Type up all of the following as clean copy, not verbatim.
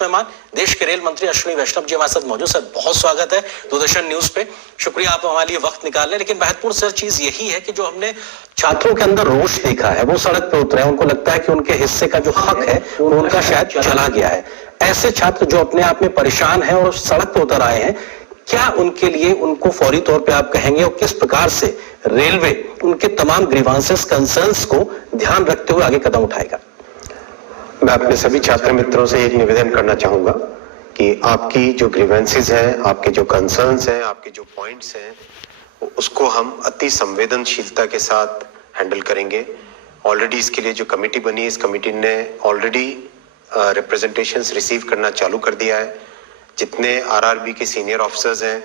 मेहमान देश के रेल मंत्री अश्विनी वैष्णव जी हमारे साथ मौजूद। सर बहुत स्वागत है दूरदर्शन न्यूज पे, शुक्रिया आप हमारे लिए वक्त निकाल रहे हैं। लेकिन महत्वपूर्ण सर चीज यही है कि जो हमने छात्रों के अंदर रोष देखा है वो सड़क पे उतरे, उनको लगता है कि उनके हिस्से का जो हक है वो उनका शायद चला गया है। ऐसे छात्र जो अपने आप में परेशान है और सड़क पे उतर आए हैं, क्या उनके लिए उनको फौरी तौर पे आप कहेंगे और किस प्रकार से रेलवे उनके तमाम ग्रीवांसेस कंसर्न्स को ध्यान रखते हुए आगे कदम उठाएगा? मैं अपने सभी छात्र मित्रों से एक निवेदन करना चाहूंगा कि आपकी जो ग्रीवेंसेस हैं, आपके जो कंसर्न्स हैं, आपके जो पॉइंट्स हैं, उसको हम अति संवेदनशीलता के साथ हैंडल करेंगे। ऑलरेडी इसके लिए जो कमेटी बनी है, इस कमेटी ने ऑलरेडी रिप्रेजेंटेशंस रिसीव करना चालू कर दिया है। जितने आरआरबी के सीनियर ऑफिसर्स हैं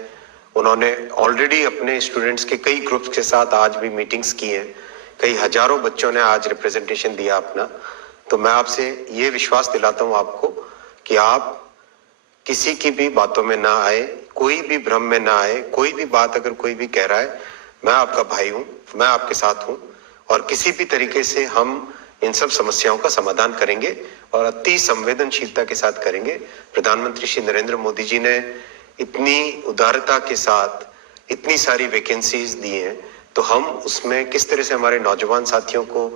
उन्होंने ऑलरेडी अपने स्टूडेंट्स के कई ग्रुप्स के साथ आज भी मीटिंग्स की हैं। कई हजारों बच्चों ने आज रिप्रेजेंटेशन दिया अपना। तो मैं आपसे ये विश्वास दिलाता हूँ आपको कि आप किसी की भी बातों में ना आए, कोई भी भ्रम में ना आए। कोई भी बात अगर कोई भी कह रहा है, मैं आपका भाई हूँ, मैं आपके साथ हूँ और किसी भी तरीके से हम इन सब समस्याओं का समाधान करेंगे और अति संवेदनशीलता के साथ करेंगे। प्रधानमंत्री श्री नरेंद्र मोदी जी ने इतनी उदारता के साथ इतनी सारी वैकेंसीज दी हैं, तो हम उसमें किस तरह से हमारे नौजवान साथियों को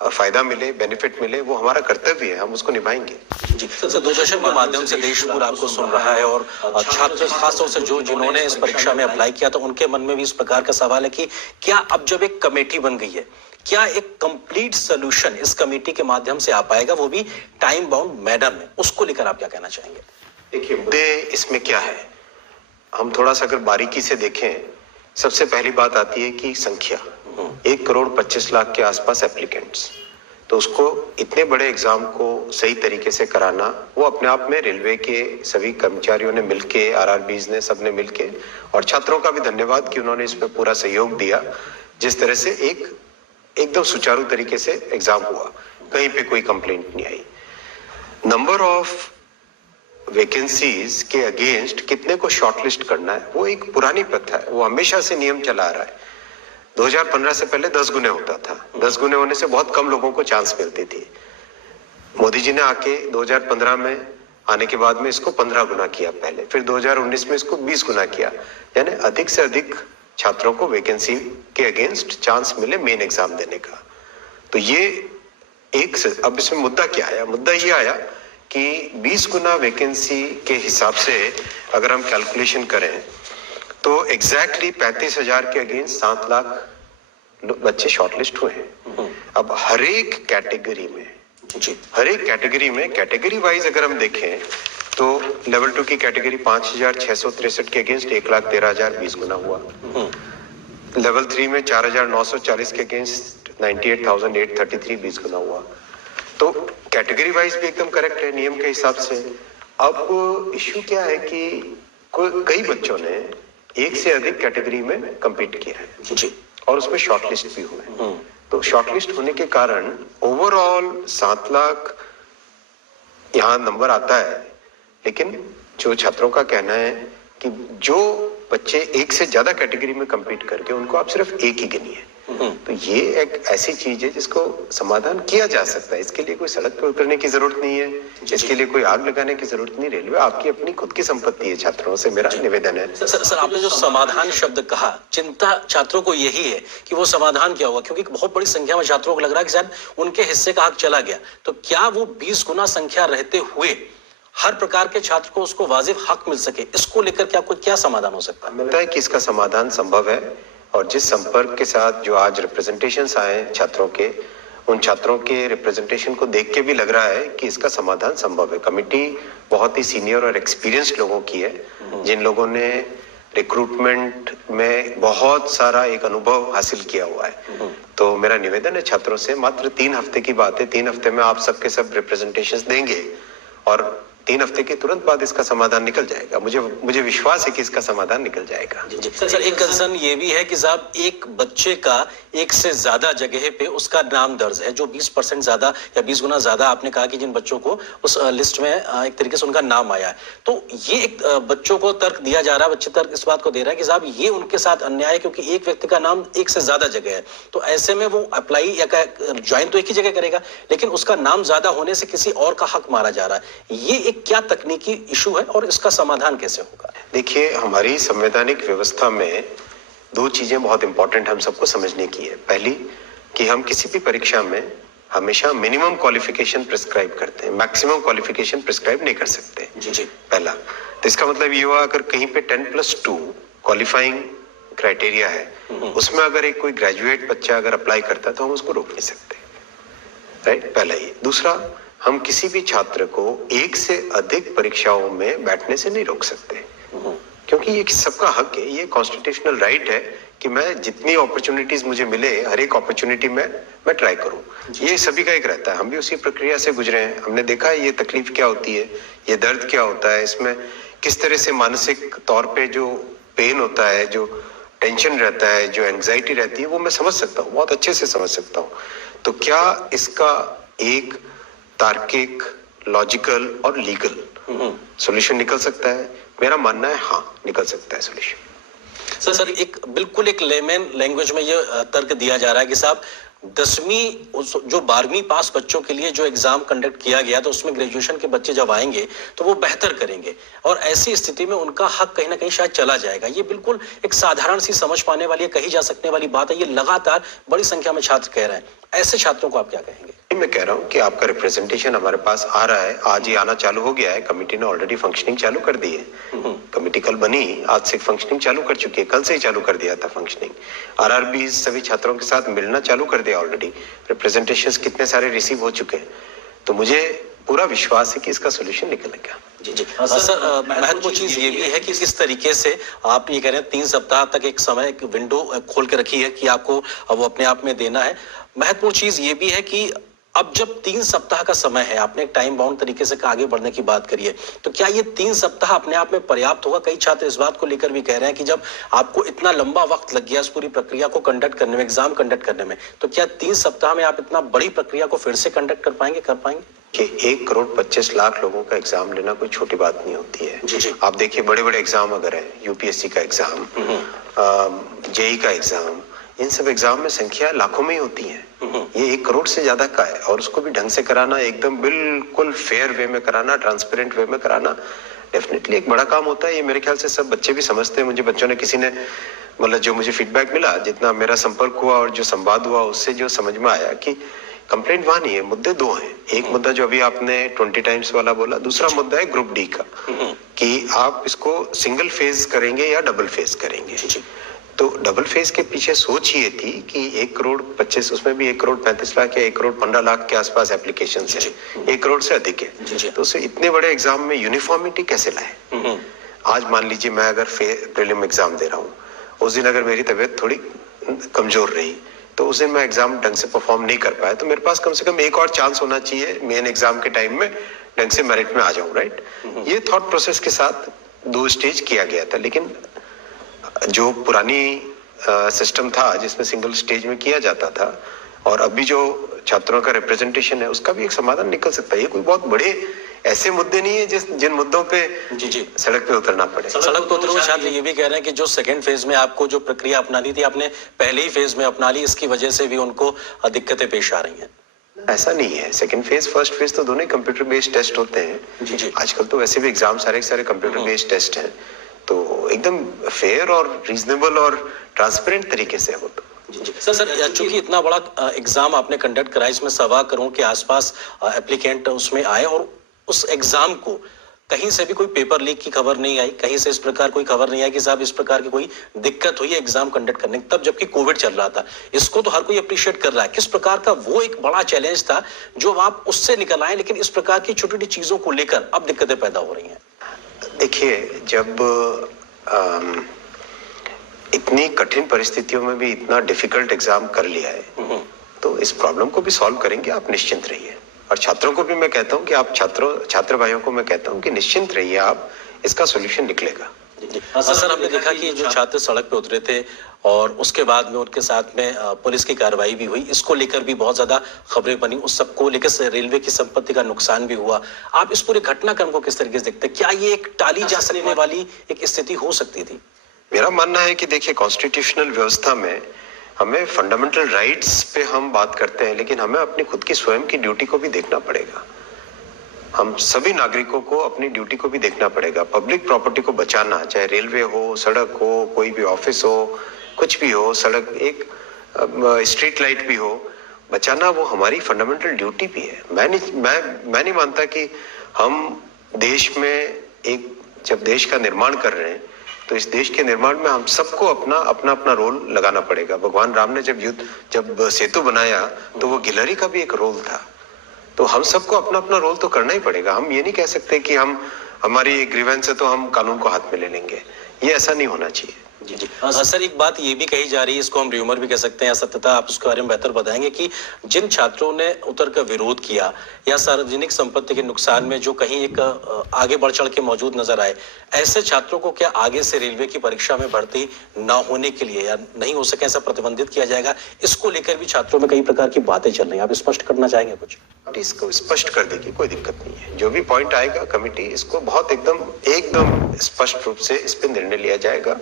फायदा मिले, बेनिफिट मिले, वो हमारा कर्तव्य है, हम उसको निभाएंगे। जी सर, दूरदर्शन के माध्यम से देश पूरा आपको सुन रहा है और छात्र खासतौर से जिन्होंने इस परीक्षा में अप्लाई किया तो उनके मन में भी इस प्रकार का सवाल है कि क्या अब जब एक कमेटी बन गई है, क्या एक कंप्लीट सोल्यूशन इस कमेटी के माध्यम से आ पाएगा, वो भी टाइम बाउंड मैनर में? उसको लेकर आप क्या कहना चाहेंगे? देखिए, मुद्दे इसमें क्या है, हम थोड़ा सा अगर बारीकी से देखें, सबसे पहली बात आती है कि संख्या 1,25,00,000 के आसपास एप्लीकेंट्स। तो उसको इतने बड़े एग्जाम को सही तरीके से कराना, वो अपने आप में रेलवे के सभी कर्मचारियों ने मिलके, आरआरबीज ने, सबने मिलके, और छात्रों का भी धन्यवाद कि उन्होंने इसमें पूरा सहयोग दिया, जिस तरह से एकदम सुचारू तरीके से एग्जाम हुआ, कहीं पे कोई कंप्लेंट नहीं आई। नंबर ऑफ वैकेंसीज के अगेंस्ट कितने को शॉर्टलिस्ट करना है, वो एक पुरानी प्रथा है, वो हमेशा से नियम चला आ रहा है। 2015 से पहले 10 गुने होता था, 10 गुने होने से बहुत कम लोगों को चांस मिलती थी। मोदी जी ने आके 2015 में आने के बाद में इसको 15 गुना किया पहले, फिर 2019 में इसको 20 गुना किया, यानी अधिक से अधिक छात्रों को वैकेंसी के अगेंस्ट चांस मिले मेन एग्जाम देने का। तो ये एक से, अब इसमें मुद्दा क्या आया? मुद्दा ये आया कि 20 गुना वैकेंसी के हिसाब से अगर हम कैलकुलेशन करें तो एग्जैक्टली 35,000 के अगेंस्ट 7 लाख बच्चे शॉर्टलिस्ट हुए हैं। अब हर एक कैटेगरी में कैटेगरी वाइज अगर हम देखें तो लेवल 2 की कैटेगरी 5,663 के अगेंस्ट 1,13,000 20 गुना हुआ। लेवल 3 में 4,940 के अगेंस्ट 98,833 20 गुना हुआ। तो कैटेगरी वाइज भी एकदम करेक्ट है नियम के हिसाब से। अब इश्यू क्या है कि कई बच्चों ने एक से अधिक कैटेगरी में compete किया है जी, और उसमें शॉर्टलिस्ट भी हुए। तो शॉर्टलिस्ट होने के कारण ओवरऑल 7 लाख यहाँ नंबर आता है, लेकिन जो छात्रों का कहना है कि जो बच्चे एक से ज्यादा कैटेगरी में compete करके उनको आप सिर्फ एक ही गिनिए। तो ये एक ऐसी चीज है जिसको समाधान किया जा सकता है। इसके लिए कोई सड़क पर उतरने की जरूरत नहीं है, इसके लिए कोई आग लगाने की जरूरत नहीं। रेलवे आपकी अपनी खुद की संपत्ति है। छात्रों से मेरा निवेदन है। सर आपने जो समाधान शब्द कहा, चिंता छात्रों को यही है कि वो समाधान क्या होगा, क्योंकि बहुत बड़ी संख्या में छात्रों को लग रहा है कि शायद उनके हिस्से का हक चला गया। तो क्या वो 20 गुना संख्या रहते हुए हर प्रकार के छात्र को उसको वाजिब हक मिल सके, इसको लेकर क्या समाधान हो सकता है? मिलता है कि इसका समाधान संभव है, और जिस संपर्क के साथ जो आज रिप्रेजेंटेशंस आए छात्रों के, उन छात्रों के रिप्रेजेंटेशन को देख के भी लग रहा है कि इसका समाधान संभव है। कमेटी बहुत ही सीनियर और एक्सपीरियंस्ड लोगों की है, जिन लोगों ने रिक्रूटमेंट में बहुत सारा एक अनुभव हासिल किया हुआ है। तो मेरा निवेदन है छात्रों से, मात्र 3 हफ्ते की बात है, 3 हफ्ते में आप सबके सब रिप्रेजेंटेशंस देंगे और 3 हफ्ते के तुरंत बाद इसका समाधान निकल जाएगा। मुझे विश्वास है कि इसका समाधान निकल जाएगा। जी। सर एक कंसर्न ये भी है कि साहब एक बच्चे का एक से ज्यादा जगह पे उसका नाम दर्ज है, जो 20% ज्यादा या 20 गुना ज्यादा आपने कहा कि जिन बच्चों को उस लिस्ट में एक तरीके से उनका नाम आया है। तो ये एक बच्चों को तर्क दिया जा रहा है, बच्चे तर्क इस बात को दे रहा है कि साहब ये उनके साथ अन्याय है, क्योंकि एक व्यक्ति का नाम एक से ज्यादा जगह है। तो ऐसे में वो अप्लाई या ज्वाइन तो एक ही जगह करेगा, लेकिन उसका नाम ज्यादा होने से किसी और का हक मारा जा रहा है। ये एक क्या तकनीकी इशू है और इसका समाधान कैसे होगा? देखिए, हमारी संवैधानिक व्यवस्था में दो चीजें बहुत इंपॉर्टेंट हम सबको समझने की है। पहली, कि हम किसी भी परीक्षा में हमेशा मिनिमम क्वालिफिकेशन प्रिस्क्राइब करते हैं, मैक्सिमम क्वालिफिकेशन प्रिस्क्राइब नहीं कर सकते। जी। पहला, तो इसका मतलब ये हुआ, अगर कहीं पे 10+2 क्वालिफाइंग क्राइटेरिया है, उसमें अगर एक कोई ग्रेजुएट बच्चा अगर अप्लाई करता है तो हम उसको रोक नहीं सकते, राइट? पहला ये। दूसरा, हम किसी भी छात्र को एक से अधिक परीक्षाओं में बैठने से नहीं रोक सकते, क्योंकि ये सबका हक है, ये कॉन्स्टिट्यूशनल राइट है कि मैं जितनी अपॉर्चुनिटीज मुझे मिले, हर एक अपॉर्चुनिटी में मैं ट्राई करूं। ये सभी का एक रहता है, हम भी उसी प्रक्रिया से गुजरे हैं, हमने देखा है ये तकलीफ क्या होती है, ये दर्द क्या होता है, इसमें किस तरह से मानसिक तौर पे जो पेन होता है, जो टेंशन रहता है, जो एंग्जाइटी रहती है, वो मैं समझ सकता हूँ, बहुत अच्छे से समझ सकता हूँ। तो क्या इसका एक तार्किक, लॉजिकल और लीगल सॉल्यूशन निकल सकता है? मेरा मानना है हाँ, निकल सकता है सॉल्यूशन। सर एक बिल्कुल एक लेमन लैंग्वेज में ये तर्क दिया जा रहा है कि साहब 10वीं जो 12वीं पास बच्चों के लिए जो एग्जाम कंडक्ट किया गया तो उसमें ग्रेजुएशन के बच्चे जब आएंगे तो वो बेहतर करेंगे और ऐसी स्थिति में उनका हक कहीं ना कहीं शायद चला जाएगा। ये बिल्कुल एक साधारण सी समझ पाने वाली, कही जा सकने वाली बात है। ये लगातार बड़ी संख्या में छात्र कह रहे हैं, ऐसे छात्रों को आप क्या कहेंगे? मैं कह रहा हूँ कि आपका रिप्रेजेंटेशन हमारे पास आ रहा है, आज ही आना चालू हो गया है, कमेटी ने ऑलरेडी फंक्शनिंग चालू कर दी है। कमेटी कल बनी, आज से फंक्शनिंग चालू कर चुकी है, कल से ही चालू कर दिया था फंक्शनिंग। आरआरबी सभी छात्रों के साथ मिलना चालू कर दिया ऑलरेडी, रिप्रेजेंटेशंस कितने सारे रिसीव हो चुके हैं, तो मुझे पूरा विश्वास है कि इसका सोल्यूशन निकलेगा। जी। सर महत्वपूर्ण चीज ये भी है कि इस तरीके से आप ये कह रहे हैं 3 सप्ताह तक एक समय, एक विंडो खोल के रखी है कि आपको वो अपने आप में देना है। महत्वपूर्ण चीज ये भी है कि अब जब 3 सप्ताह का समय है, आपने एक टाइम बाउंड तरीके से आगे बढ़ने की बात करी है, तो क्या ये 3 सप्ताह अपने आप में पर्याप्त होगा? कई छात्र इस बात को लेकर भी कह रहे हैं कि जब आपको इतना लंबा वक्त लग गया इस पूरी प्रक्रिया को कंडक्ट करने में, एग्जाम कंडक्ट करने में, तो क्या 3 सप्ताह में आप इतना बड़ी प्रक्रिया को फिर से कंडक्ट कर पाएंगे? कि 1,25,00,000 लोगों का एग्जाम लेना कोई छोटी बात नहीं होती है। जी। आप देखिए, बड़े बड़े एग्जाम अगर है, यूपीएससी का एग्जाम, जेई का एग्जाम, इन सब एग्जाम में संख्या लाखों में ही होती है। ये 1 करोड़ से ज्यादा का है, और उसको भी ढंग से कराना, एकदम बिल्कुल फेयर वे में कराना, ट्रांसपेरेंट वे में कराना, डेफिनेटली एक बड़ा काम होता है। ये मेरे ख्याल से सब बच्चे भी समझते हैं। मुझे बच्चों ने, किसी ने, मतलब जो मुझे फीडबैक मिला, जितना मेरा संपर्क हुआ और जो संवाद हुआ, उससे जो समझ में आया कि कंप्लेंट वहां नहीं है, मुद्दे दो हैं। एक मुद्दा जो अभी आपने 20 टाइम्स वाला बोला, दूसरा मुद्दा है ग्रुप डी का, कि आप इसको सिंगल फेज करेंगे या डबल फेज करेंगे। तो डबल फेज के पीछे सोच ये थी कि 1,25,00,000, उसमें भी 1,35,00,000 या 1,15,00,000 के आसपास एप्लीकेशन है, 1 करोड़ से अधिक है। तो उसे इतने बड़े एग्जाम में यूनिफॉर्मिटी कैसे लाए? आज मान लीजिए मैं अगर प्रीलिम एग्जाम दे रहा हूँ, उस दिन अगर मेरी तबीयत थोड़ी कमजोर रही, तो उस दिन मैं एग्जाम ढंग से परफॉर्म नहीं कर पाया, तो मेरे पास कम से कम एक और चांस होना चाहिए मेन एग्जाम के टाइम में ढंग से मेरिट में आ जाऊं, राइट? ये थॉट प्रोसेस के साथ 2 स्टेज किया गया था। लेकिन जो पुरानी सिस्टम था जिसमें सिंगल स्टेज में किया जाता था, और अभी जो छात्रों का रिप्रेजेंटेशन है, उसका भी एक समाधान निकल सकता है। ये कोई बहुत बड़े ऐसे मुद्दे नहीं है जिन मुद्दों पे जी सड़क पे उतरना पड़े। सड़क पे उतरे छात्र ये भी कह रहे हैं कि जो सेकंड फेज में आपको जो प्रक्रिया अपनानी थी, आपने पहले ही फेज में अपना ली, इसकी वजह से भी उनको दिक्कतें पेश आ रही हैं। ऐसा नहीं है, सेकंड फेज फर्स्ट फेज तो दोनों कंप्यूटर बेस्ड टेस्ट होते हैं। जी। आजकल तो वैसे भी एग्जाम सारे कंप्यूटर बेस्ड टेस्ट हैं, तो एकदम फेयर और रीजनेबल और ट्रांसपेरेंट तरीके से हो। तो सर चूंकि इतना बड़ा एग्जाम आपने कंडक्ट कराया, इसमें 1.25 करोड़ के आसपास एप्लीकेंट उसमें आए, और उस एग्जाम को कहीं से भी कोई पेपर लीक की खबर नहीं आई, कहीं से इस प्रकार कोई खबर नहीं आई कि साहब इस प्रकार की कोई दिक्कत हुई है एग्जाम कंडक्ट करने, तब जबकि कोविड चल रहा था। इसको तो हर कोई अप्रिशिएट कर रहा है। किस प्रकार का वो एक बड़ा चैलेंज था जो आप उससे निकल आए, लेकिन इस प्रकार की छोटी छोटी चीजों को लेकर अब दिक्कतें पैदा हो रही हैं? देखिए, जब इतनी कठिन परिस्थितियों में भी इतना डिफिकल्ट एग्जाम कर लिया है, तो इस प्रॉब्लम को भी सॉल्व करेंगे, आप निश्चिंत रहिए। और छात्रों को भी मैं कहता हूं कि आप छात्र भाइयों को मैं कहता हूं कि निश्चिंत रहिए, आप इसका सॉल्यूशन निकलेगा। सर हमने देखा कि जो छात्र सड़क पे उतरे थे और उसके बाद में उनके साथ में पुलिस की कार्रवाई भी हुई, इसको लेकर भी बहुत ज्यादा खबरें बनी, उस सबको लेकर रेलवे की संपत्ति का नुकसान भी हुआ। आप इस पूरे घटनाक्रम को किस तरीके से देखते हैं? क्या ये एक टाली जा सकने वाली एक स्थिति हो सकती थी? मेरा मानना है कि देखिए, कॉन्स्टिट्यूशनल व्यवस्था में हमें फंडामेंटल राइट्स पे हम बात करते हैं, लेकिन हमें अपनी खुद की स्वयं की ड्यूटी को भी देखना पड़ेगा। हम सभी नागरिकों को अपनी ड्यूटी को भी देखना पड़ेगा। पब्लिक प्रॉपर्टी को बचाना, चाहे रेलवे हो, सड़क हो, कोई भी ऑफिस हो, कुछ भी हो, सड़क एक स्ट्रीट लाइट भी हो, बचाना वो हमारी फंडामेंटल ड्यूटी भी है। मैं नहीं मानता कि हम देश में जब देश का निर्माण कर रहे हैं तो इस देश के निर्माण में हम सबको अपना अपना रोल लगाना पड़ेगा। भगवान राम ने जब सेतु बनाया तो वो गिलहरी का भी एक रोल था। तो हम सबको अपना अपना रोल तो करना ही पड़ेगा। हम ये नहीं कह सकते कि हमारी ग्रीवेंस है तो हम कानून को हाथ में ले लेंगे, ये ऐसा नहीं होना चाहिए। जी सर, एक बात ये भी कही जा रही है, इसको हम र्यूमर भी कह सकते हैं या सत्यता, आप उसके बारे में बेहतर बताएंगे, कि जिन छात्रों ने उतर कर विरोध किया या सार्वजनिक संपत्ति के नुकसान में जो कहीं एक आगे बढ़ चढ़ के मौजूद नजर आए, ऐसे छात्रों को क्या आगे से रेलवे की परीक्षा में भर्ती न होने के लिए या नहीं हो सके ऐसा प्रतिबंधित किया जाएगा? इसको लेकर भी छात्रों में कई प्रकार की बातें चल रही हैं, आप स्पष्ट करना चाहेंगे कुछ? इसको स्पष्ट कर देगी, कोई दिक्कत नहीं है। जो भी पॉइंट आएगा कमेटी इसको बहुत एकदम स्पष्ट रूप से इस पे निर्णय लिया जाएगा।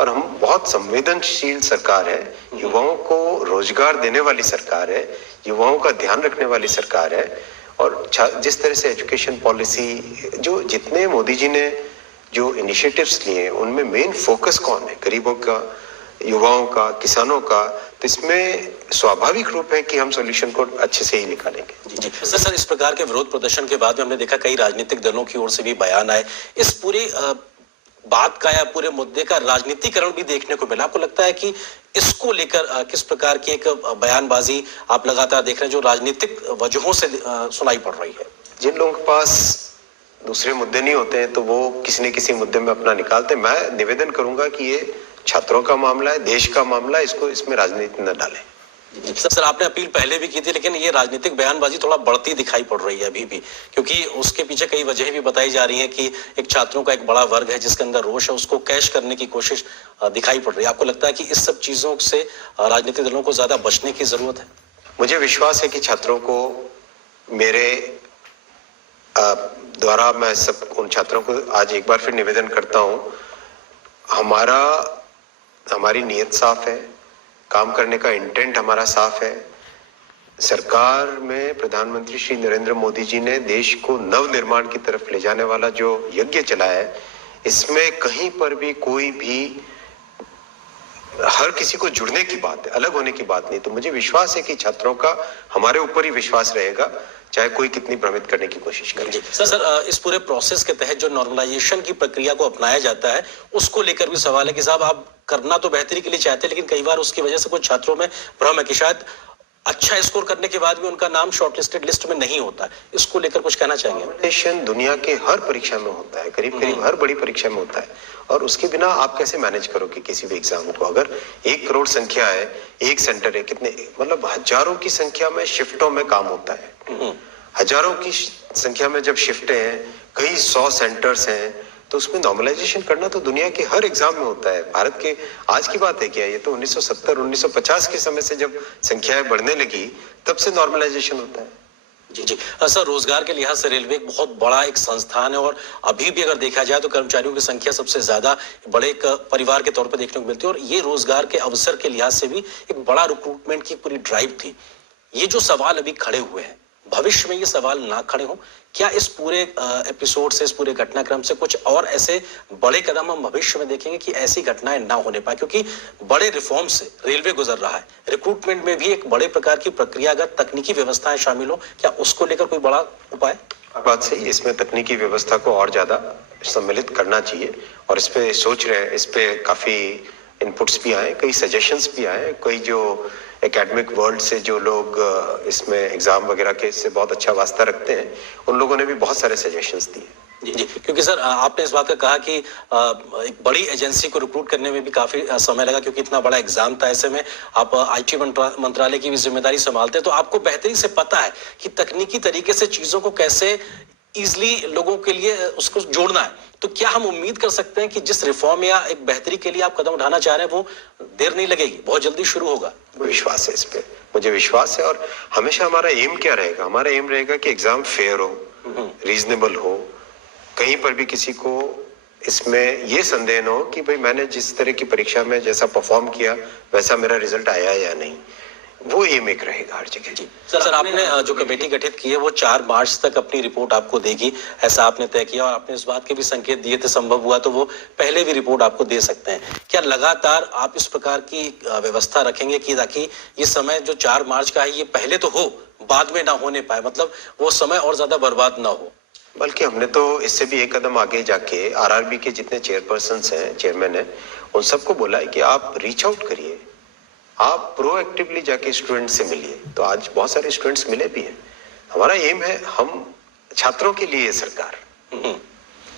और हम बहुत संवेदनशील सरकार है, युवाओं को रोजगार देने वाली सरकार है, युवाओं का ध्यान रखने वाली सरकार है। और जिस तरह से एजुकेशन पॉलिसी, जो जितने मोदी जी ने जो इनिशिएटिव्स लिए उनमें मेन फोकस कौन है? गरीबों का, युवाओं का, किसानों का। तो इसमें स्वाभाविक रूप है कि हम सॉल्यूशन को अच्छे से ही निकालेंगे। जी सर, इस प्रकार के विरोध प्रदर्शन के बाद हमने देखा कई राजनीतिक दलों की ओर से भी बयान आए। इस पूरी बात का या पूरे मुद्दे का राजनीतिकरण भी देखने को मिला। आपको लगता है कि इसको लेकर किस प्रकार की एक बयानबाजी आप लगातार देख रहे हैं जो राजनीतिक वजहों से सुनाई पड़ रही है? जिन लोगों के पास दूसरे मुद्दे नहीं होते हैं तो वो किसी न किसी मुद्दे में अपना निकालते हैं। मैं निवेदन करूंगा कि ये छात्रों का मामला है, देश का मामला है, इसमें राजनीति न डालें। सर, आपने अपील पहले भी की थी, लेकिन ये राजनीतिक बयानबाजी थोड़ा बढ़ती दिखाई पड़ रही है अभी भी, क्योंकि उसके पीछे कई वजह भी बताई जा रही हैं कि एक छात्रों का एक बड़ा वर्ग है जिसके अंदर रोष है, उसको कैश करने की कोशिश दिखाई पड़ रही है। आपको लगता है कि इस सब चीजों से राजनीतिक दलों को ज्यादा बचने की जरूरत है? मुझे विश्वास है कि छात्रों को मेरे द्वारा, मैं सब उन छात्रों को आज एक बार फिर निवेदन करता हूं, हमारी नीयत साफ है, काम करने का इंटेंट हमारा साफ है। सरकार में प्रधानमंत्री श्री नरेंद्र मोदी जी ने देश को नव निर्माण की तरफ ले जाने वाला जो यज्ञ चलाया है, इसमें कहीं पर भी कोई भी हर किसी को जुड़ने की बात है, अलग होने की बात नहीं। तो मुझे विश्वास है कि छात्रों का हमारे ऊपर ही विश्वास रहेगा, चाहे कोई कितनी भ्रमित करने की कोशिश करे। सर, इस पूरे प्रोसेस के तहत जो नॉर्मलाइजेशन की प्रक्रिया को अपनाया जाता है, उसको लेकर भी सवाल है कि साहब आप करना तो बेहतरी के लिए चाहते हैं, लेकिन कई बार उसकी वजह से कुछ छात्रों में भ्रम है कि शायद अच्छा स्कोर करने के बाद भी उनका नाम शॉर्टलिस्टेड लिस्ट में नहीं होता। इसको लेकर कुछ कहना चाहेंगे? कॉम्पिटिशन दुनिया के हर परीक्षा में होता है, करीब हर बड़ी परीक्षा में होता है, और उसके बिना आप कैसे मैनेज करोगे किसी भी एग्जाम को? अगर 1 करोड़ संख्या है, एक सेंटर है, कितने मतलब हजारों की संख्या में शिफ्टों में काम होता है। हजारों की संख्या में जब शिफ्टें हैं, कई 100 सेंटर्स हैं, तो उसमें नॉर्मलाइजेशन करना तो दुनिया के हर एग्जाम में होता है। भारत के आज की बात है क्या? ये तो 1970 1950 के समय से जब संख्याएं बढ़ने लगी तब से नॉर्मलाइजेशन होता है। जी सर, रोजगार के लिहाज से रेलवे एक बहुत बड़ा एक संस्थान है, और अभी भी अगर देखा जाए तो कर्मचारियों की संख्या सबसे ज्यादा बड़े एक परिवार के तौर पर देखने को मिलती है, और ये रोजगार के अवसर के लिहाज से भी एक बड़ा रिक्रूटमेंट की पूरी ड्राइव थी। ये जो सवाल अभी खड़े हुए हैं, भविष्य में ये सवाल ना खड़े हो, क्या इस पूरे एपिसोड से, इस पूरे घटनाक्रम से कुछ और ऐसे बड़े कदम हम भविष्य में देखेंगे कि ऐसी घटनाएं ना होने पाए? क्योंकि बड़े रिफॉर्म से रेलवे गुजर रहा है, रिक्रूटमेंट में भी एक बड़े प्रकार की प्रक्रियागत तकनीकी व्यवस्थाएं शामिल हो, क्या उसको लेकर कोई बड़ा उपाय? बात सही, इसमें तकनीकी व्यवस्था को और ज्यादा सम्मिलित करना चाहिए, और इस पे सोच रहे हैं। इस पे काफी इनपुट्स भी आए, कई सजेशंस भी आए, कई जो एकेडमिक वर्ल्ड से जो लोग इसमें एग्जाम वगैरह के इससे बहुत अच्छा वास्ता रखते हैं, उन लोगों ने भी बहुत सारे सजेशंस दिए। जी, क्योंकि सर आपने इस बात का कहा कि एक बड़ी एजेंसी को रिक्रूट करने में भी काफी समय लगा, क्योंकि इतना बड़ा एग्जाम था। ऐसे में आप आईटी मंत्रालय की भी जिम्मेदारी संभालते हैं, तो आपको बेहतरी से पता है कि तकनीकी तरीके से चीजों को कैसे इजिली लोगों के लिए उसको जोड़ना है। तो क्या हम उम्मीद कर सकते हैं कि जिस रिफॉर्म या एक बेहतरी के लिए आप कदम उठाना चाह रहे हैं वो देर नहीं लगेगी, बहुत जल्दी शुरू होगा? विश्वास है इस पे, मुझे विश्वास है। और हमेशा हमारा एम क्या रहेगा? हमारा एम रहेगा कि एग्जाम फेयर हो, रीजनेबल हो, कहीं पर भी किसी को इसमें ये संदेह न हो कि भाई मैंने जिस तरह की परीक्षा में जैसा परफॉर्म किया वैसा मेरा रिजल्ट आया या नहीं। वो एम एक रहेगा हर जगह। जी सर, आपने जो कमेटी गठित की है वो 4 मार्च तक अपनी रिपोर्ट आपको देगी, ऐसा आपने तय किया और आपने इस बात के भी संकेत दिए थे संभव हुआ तो वो पहले भी रिपोर्ट आपको दे सकते हैं। क्या लगातार आप इस प्रकार की व्यवस्था रखेंगे कि ताकि ये समय जो 4 मार्च का है ये पहले तो हो, बाद में ना होने पाए, मतलब वो समय और ज्यादा बर्बाद ना हो? बल्कि हमने तो इससे भी एक कदम आगे जाके आरआरबी के जितने चेयरपर्सन हैं, चेयरमैन हैं, उन सबको बोला है कि आप रीच आउट करिए, आप प्रोएक्टिवली जाके स्टूडेंट से मिलिए। तो आज बहुत सारे स्टूडेंट्स मिले भी हैं। हमारा एम है, हम छात्रों के लिए सरकार।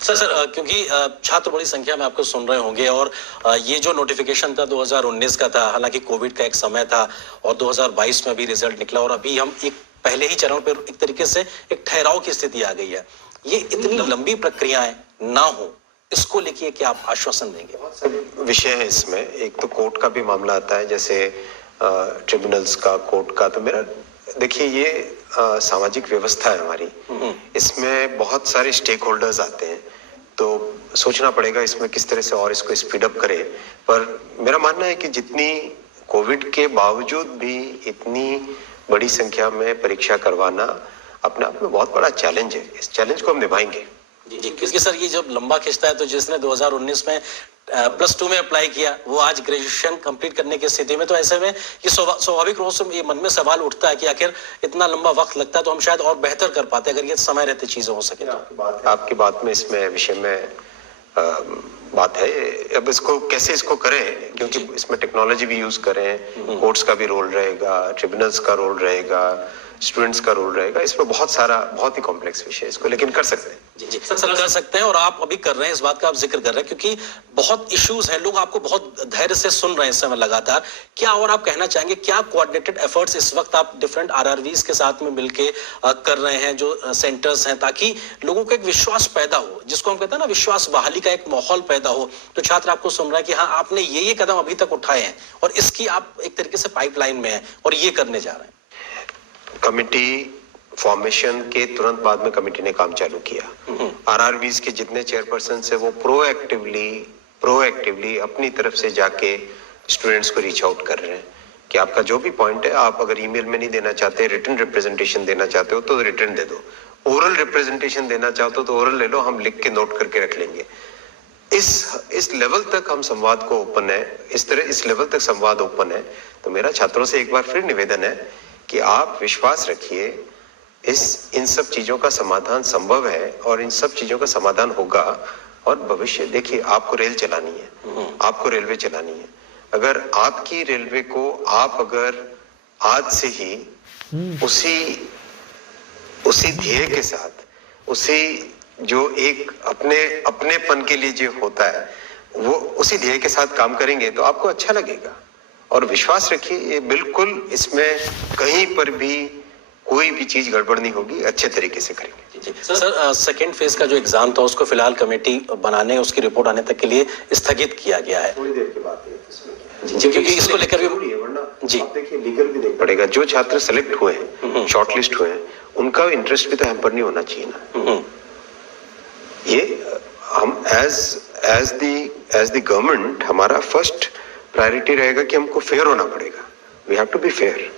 सर क्योंकि छात्र बड़ी संख्या में आपको सुन रहे होंगे और ये जो नोटिफिकेशन था 2019 का था, हालांकि कोविड का एक समय था और 2022 में भी रिजल्ट निकला और अभी हम एक पहले ही चरण पर एक तरीके से एक ठहराव की स्थिति आ गई है। ये इतनी लंबी प्रक्रियाएं ना हो, इसको लेके क्या आप आश्वासन देंगे? बहुत सारे विषय है इसमें। एक तो कोर्ट का भी मामला आता है, जैसे ट्रिब्यूनल्स का, कोर्ट का। तो मेरा देखिए, ये सामाजिक व्यवस्था है हमारी, इसमें बहुत सारे स्टेक होल्डर्स आते हैं, तो सोचना पड़ेगा इसमें किस तरह से और इसको स्पीड अप करे। पर मेरा मानना है कि जितनी कोविड के बावजूद भी इतनी बड़ी संख्या में परीक्षा करवाना अपने आप में बहुत बड़ा चैलेंज है। इस चैलेंज को हम निभाएंगे। जी, क्योंकि सर ये जब लंबा खिंचता है तो जिसने 2019 में +2 में अप्लाई किया वो आज ग्रेजुएशन कंप्लीट करने की स्थिति में, तो ऐसे में ये स्वाभाविक रूप से ये मन में सवाल उठता है कि आखिर इतना लंबा वक्त लगता है तो हम शायद और बेहतर कर पाते अगर ये समय रहते चीजें हो सके तो। आपकी बात में इसमें विषय में बात है। अब इसको कैसे इसको करें, क्योंकि इसमें टेक्नोलॉजी भी यूज करें, कोर्ट्स का भी रोल रहेगा, ट्रिब्यूनल्स का रोल रहेगा, स्टूडेंट्स का रोल रहेगा। इसमें बहुत ही कॉम्प्लेक्स विषय है इसको, लेकिन कर सकते हैं। जी सर कर सकते हैं और आप अभी कर रहे हैं, इस बात का आप जिक्र कर रहे हैं क्योंकि बहुत इश्यूज हैं, लोग आपको बहुत धैर्य से सुन रहे हैं इस समय लगातार। क्या और आप कहना चाहेंगे, क्या कोऑर्डिनेटेड एफर्ट्स इस वक्त आप डिफरेंट आरआरवीज के साथ में मिलके कर रहे हैं जो सेंटर्स हैं, ताकि लोगों को एक विश्वास पैदा हो, जिसको हम कहते हैं ना विश्वास बहाली का एक माहौल पैदा हो, तो छात्र आपको सुन रहा है कि हाँ आपने ये कदम अभी तक उठाए हैं और इसकी आप एक तरीके से पाइपलाइन में है और ये करने जा रहे हैं। कमिटी फॉर्मेशन के तुरंत बाद में कमिटी ने काम चालू किया। आरआरबीज के जितने चेयरपर्सन है वो प्रोएक्टिवली अपनी तरफ से जाके स्टूडेंट्स को रीच आउट कर रहे हैं कि आपका जो भी पॉइंट है, आप अगर ईमेल में नहीं देना चाहते, रिटन रिप्रेजेंटेशन देना चाहते हो तो रिटन दे दो, ओरल रिप्रेजेंटेशन देना चाहते हो तो ओरल ले लो, हम लिख के नोट करके रख लेंगे। इस लेवल तक हम संवाद को ओपन है, इस लेवल तक संवाद ओपन है। तो मेरा छात्रों से एक बार फिर निवेदन है कि आप विश्वास रखिए, इन सब चीजों का समाधान संभव है और इन सब चीजों का समाधान होगा। और भविष्य देखिए, आपको रेल चलानी है, आपको रेलवे चलानी है। अगर आपकी रेलवे को आप अगर आज से ही उसी ध्येय के साथ, उसी जो एक अपनेपन के लिए जो होता है, वो उसी ध्येय के साथ काम करेंगे तो आपको अच्छा लगेगा। और विश्वास रखिए, ये बिल्कुल इसमें कहीं पर भी कोई भी चीज गड़बड़ नहीं होगी, अच्छे तरीके से करेंगे। सर सेकेंड फेज का जो एग्जाम था उसको फिलहाल कमेटी बनाने, उसकी रिपोर्ट आने तक के लिए स्थगित किया गया है। थोड़ी देर के बाद है जी, क्योंकि इसको लेकर भी जी देखिए लीगल भी देखना पड़ेगा। जो छात्र सेलेक्ट हुए हैं, शॉर्टलिस्ट हुए हैं, उनका इंटरेस्ट भी तो हैम्पर नहीं होना चाहिए ना। ये हम एज द गवर्नमेंट हमारा फर्स्ट प्रायोरिटी रहेगा कि हमको फेयर होना पड़ेगा। We have to be fair.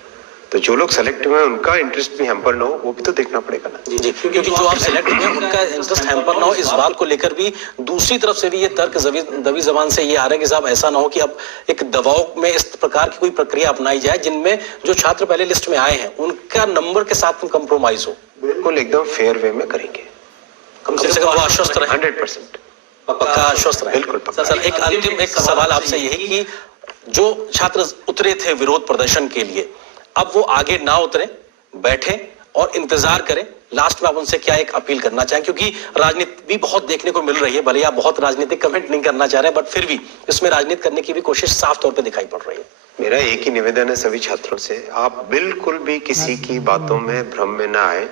तो जो लोग सेलेक्ट हुए हैं उनका इंटरेस्ट भी हैम्पर ना हो, वो भी तो देखना पड़ेगा ना। जी, क्योंकि जो आप सेलेक्ट हुए हैं उनका इंटरेस्ट हैम्पर ना हो, इस बात को लेकर भी दूसरी तरफ से भी ये तर्क दबी जबान से ये आ रहा है कि साहब ऐसा ना हो कि अब एक दबाव में इस प्रकार की कोई प्रक्रिया अपनाई जाए जिनमें जो छात्र पहले लिस्ट में आए हैं उनका नंबर के साथ कंप्रोमाइज हो। बिल्कुल एकदम फेयर वे में करेंगे, कम से कम वो आश्वस्त रहे, 100% पक्का आश्वस्त रहे। बिल्कुल। सर एक अंतिम एक सवाल आपसे यही कि जो छात्र उतरे थे विरोध प्रदर्शन के लिए, अब वो आगे ना उतरे, बैठे और इंतजार करें, लास्ट में आप उनसे क्या एक अपील करना चाहें, क्योंकि राजनीति भी बहुत देखने को मिल रही है, भले आप बहुत राजनीतिक कमेंट नहीं करना चाह रहे हैं, बट फिर भी इसमें राजनीति करने की भी कोशिश साफ तौर पे दिखाई पड़ रही है। मेरा एक ही निवेदन है सभी छात्रों से, आप बिल्कुल भी किसी की बातों में भ्रम में ना आए।